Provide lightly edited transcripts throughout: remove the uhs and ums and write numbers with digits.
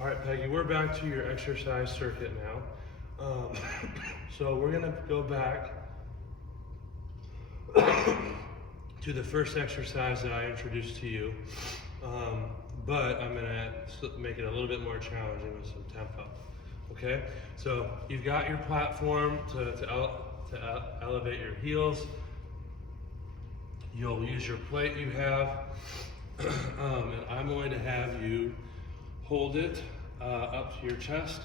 All right, Peggy, we're back to your exercise circuit now. So we're gonna go back to the first exercise that I introduced to you, but I'm gonna make it a little bit more challenging with some tempo. Okay, so you've got your platform to elevate your heels. You'll use your plate you have, and I'm going to have you hold it up to your chest.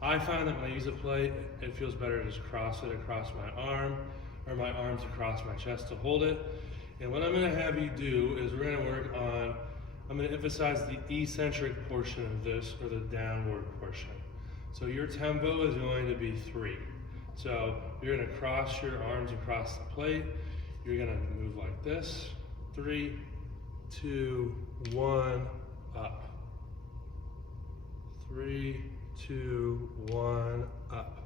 I find that when I use a plate, it feels better to just cross it across my arm, or my arms across my chest to hold it. And what I'm gonna have you do is we're gonna work on, I'm gonna emphasize the eccentric portion of this, or the downward portion. So your tempo is going to be 3. So you're gonna cross your arms across the plate. You're gonna move like this. 3, 2, 1, up. 3, 2, 1, up.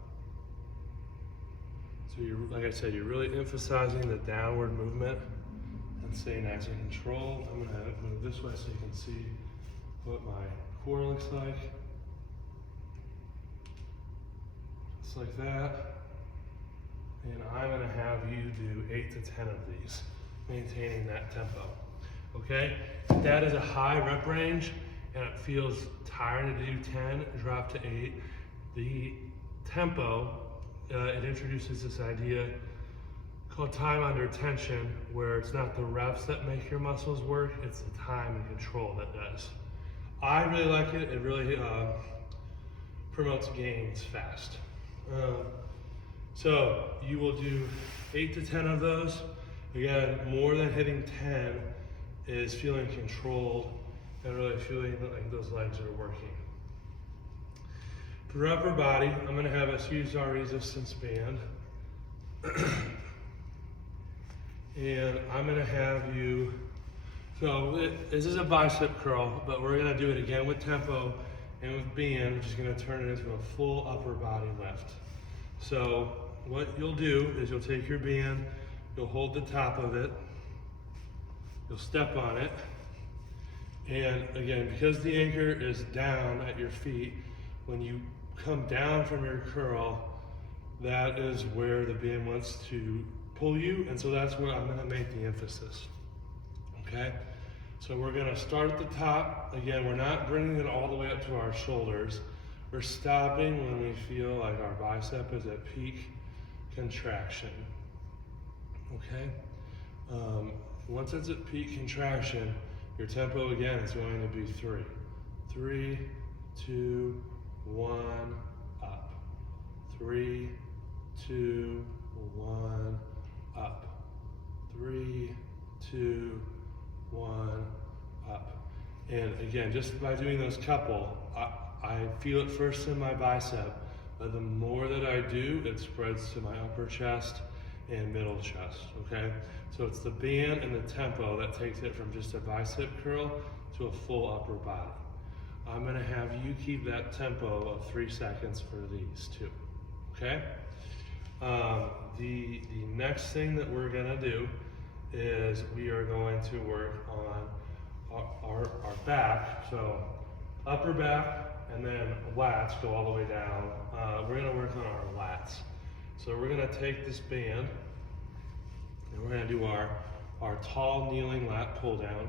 So you're, like I said, you're really emphasizing the downward movement and staying nice and controlled. I'm gonna move this way so you can see what my core looks like. Just like that. And I'm gonna have you do 8 to 10 of these, maintaining that tempo. Okay? If that is a high rep range and it feels tiring to do 10, drop to 8. The tempo, it introduces this idea called time under tension, where it's not the reps that make your muscles work, it's the time and control that does. I really like it. It really promotes gains fast. So you will do 8 to 10 of those. Again, more than hitting 10 is feeling controlled and really feeling like those legs are working. For upper body, I'm gonna have us use our resistance band. And I'm gonna have you, this is a bicep curl, but we're gonna do it again with tempo and with band, which is gonna turn it into a full upper body lift. So what you'll do is you'll take your band, you'll hold the top of it, you'll step on it, and again, because the anchor is down at your feet, when you come down from your curl, that is where the band wants to pull you, and so that's where I'm gonna make the emphasis, okay? So we're gonna start at the top. Again, we're not bringing it all the way up to our shoulders. We're stopping when we feel like our bicep is at peak contraction, okay? Once it's at peak contraction, your tempo again is going to be 3. 3, 2, 1, up. 3, 2, 1, up. 3, 2, 1, up. And again, just by doing those couple, I feel it first in my bicep, but the more that I do, it spreads to my upper chest and middle chest, okay? So it's the band and the tempo that takes it from just a bicep curl to a full upper body. I'm gonna have you keep that tempo of 3 seconds for these two, okay? The next thing that we're gonna do is we are going to work on our back. So upper back and then lats go all the way down. We're gonna work on our lats. So we're gonna take this band and we're gonna do our tall kneeling lat pull down.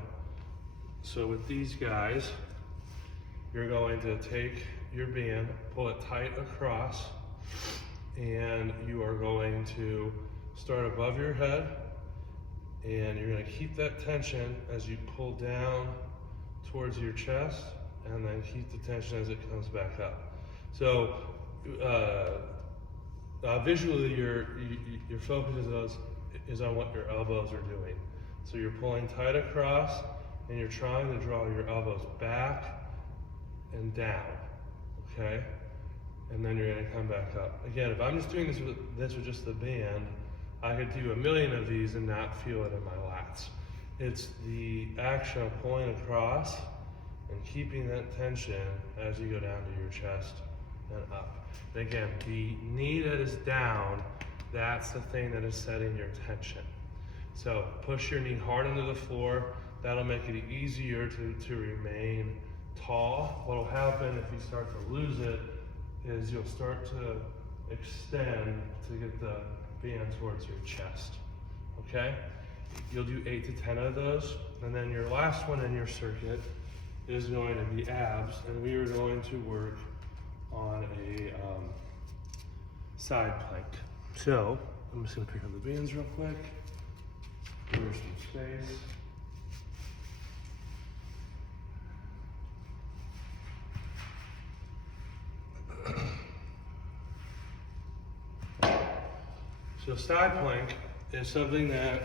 So with these guys, you're going to take your band, pull it tight across, and you are going to start above your head, and you're gonna keep that tension as you pull down towards your chest, and then keep the tension as it comes back up. So visually, your focus is on what your elbows are doing. So you're pulling tight across, and you're trying to draw your elbows back and down, okay? And then you're gonna come back up. Again, if I'm just doing this with just the band, I could do a million of these and not feel it in my lats. It's the action of pulling across and keeping that tension as you go down to your chest and up. And again, the knee that is down, that's the thing that is setting your tension. So push your knee hard into the floor. That'll make it easier to remain tall. What'll happen if you start to lose it is you'll start to extend to get the band towards your chest, okay? You'll do 8 to 10 of those, and then your last one in your circuit is going to be abs, and we are going to work on a side plank. So, I'm just gonna pick up the bands real quick. There's some space. So side plank is something that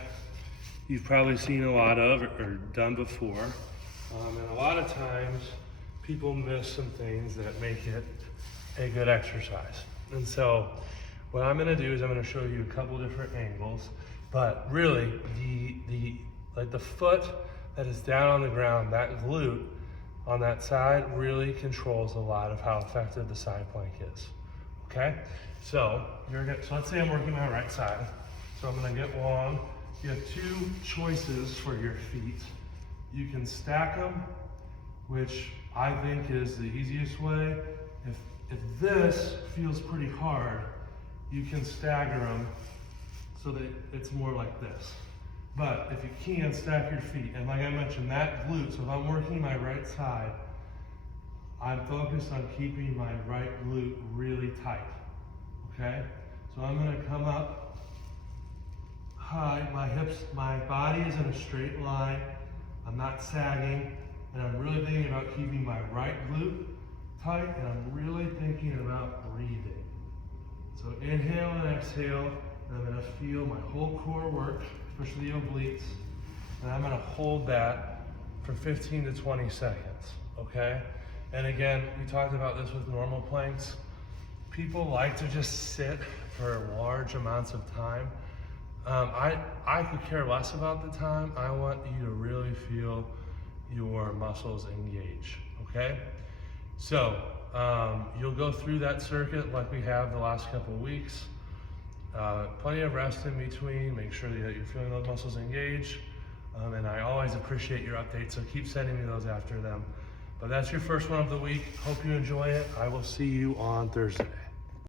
you've probably seen a lot of or done before. And a lot of times people miss some things that make it a good exercise. And so what I'm gonna do is I'm gonna show you a couple different angles, but really the foot that is down on the ground, that glute on that side really controls a lot of how effective the side plank is, okay? So let's say I'm working my right side. So I'm gonna get long. You have 2 choices for your feet. You can stack them, which I think is the easiest way. If this feels pretty hard, you can stagger them so that it's more like this. But if you can, stack your feet. And like I mentioned, that glute, so if I'm working my right side, I'm focused on keeping my right glute really tight, okay? So I'm gonna come up high, my hips, my body is in a straight line. I'm not sagging, and I'm really thinking about keeping my right glute tight, and I'm really thinking about breathing. So inhale and exhale, and I'm gonna feel my whole core work, especially the obliques, and I'm gonna hold that for 15 to 20 seconds, okay? And again, we talked about this with normal planks. People like to just sit for large amounts of time. I could care less about the time. I want you to really feel your muscles engage, okay? So you'll go through that circuit like we have the last couple of weeks. Plenty of rest in between. Make sure that you're feeling those muscles engage. And I always appreciate your updates, so keep sending me those after them. But that's your first one of the week. Hope you enjoy it. I will see you on Thursday.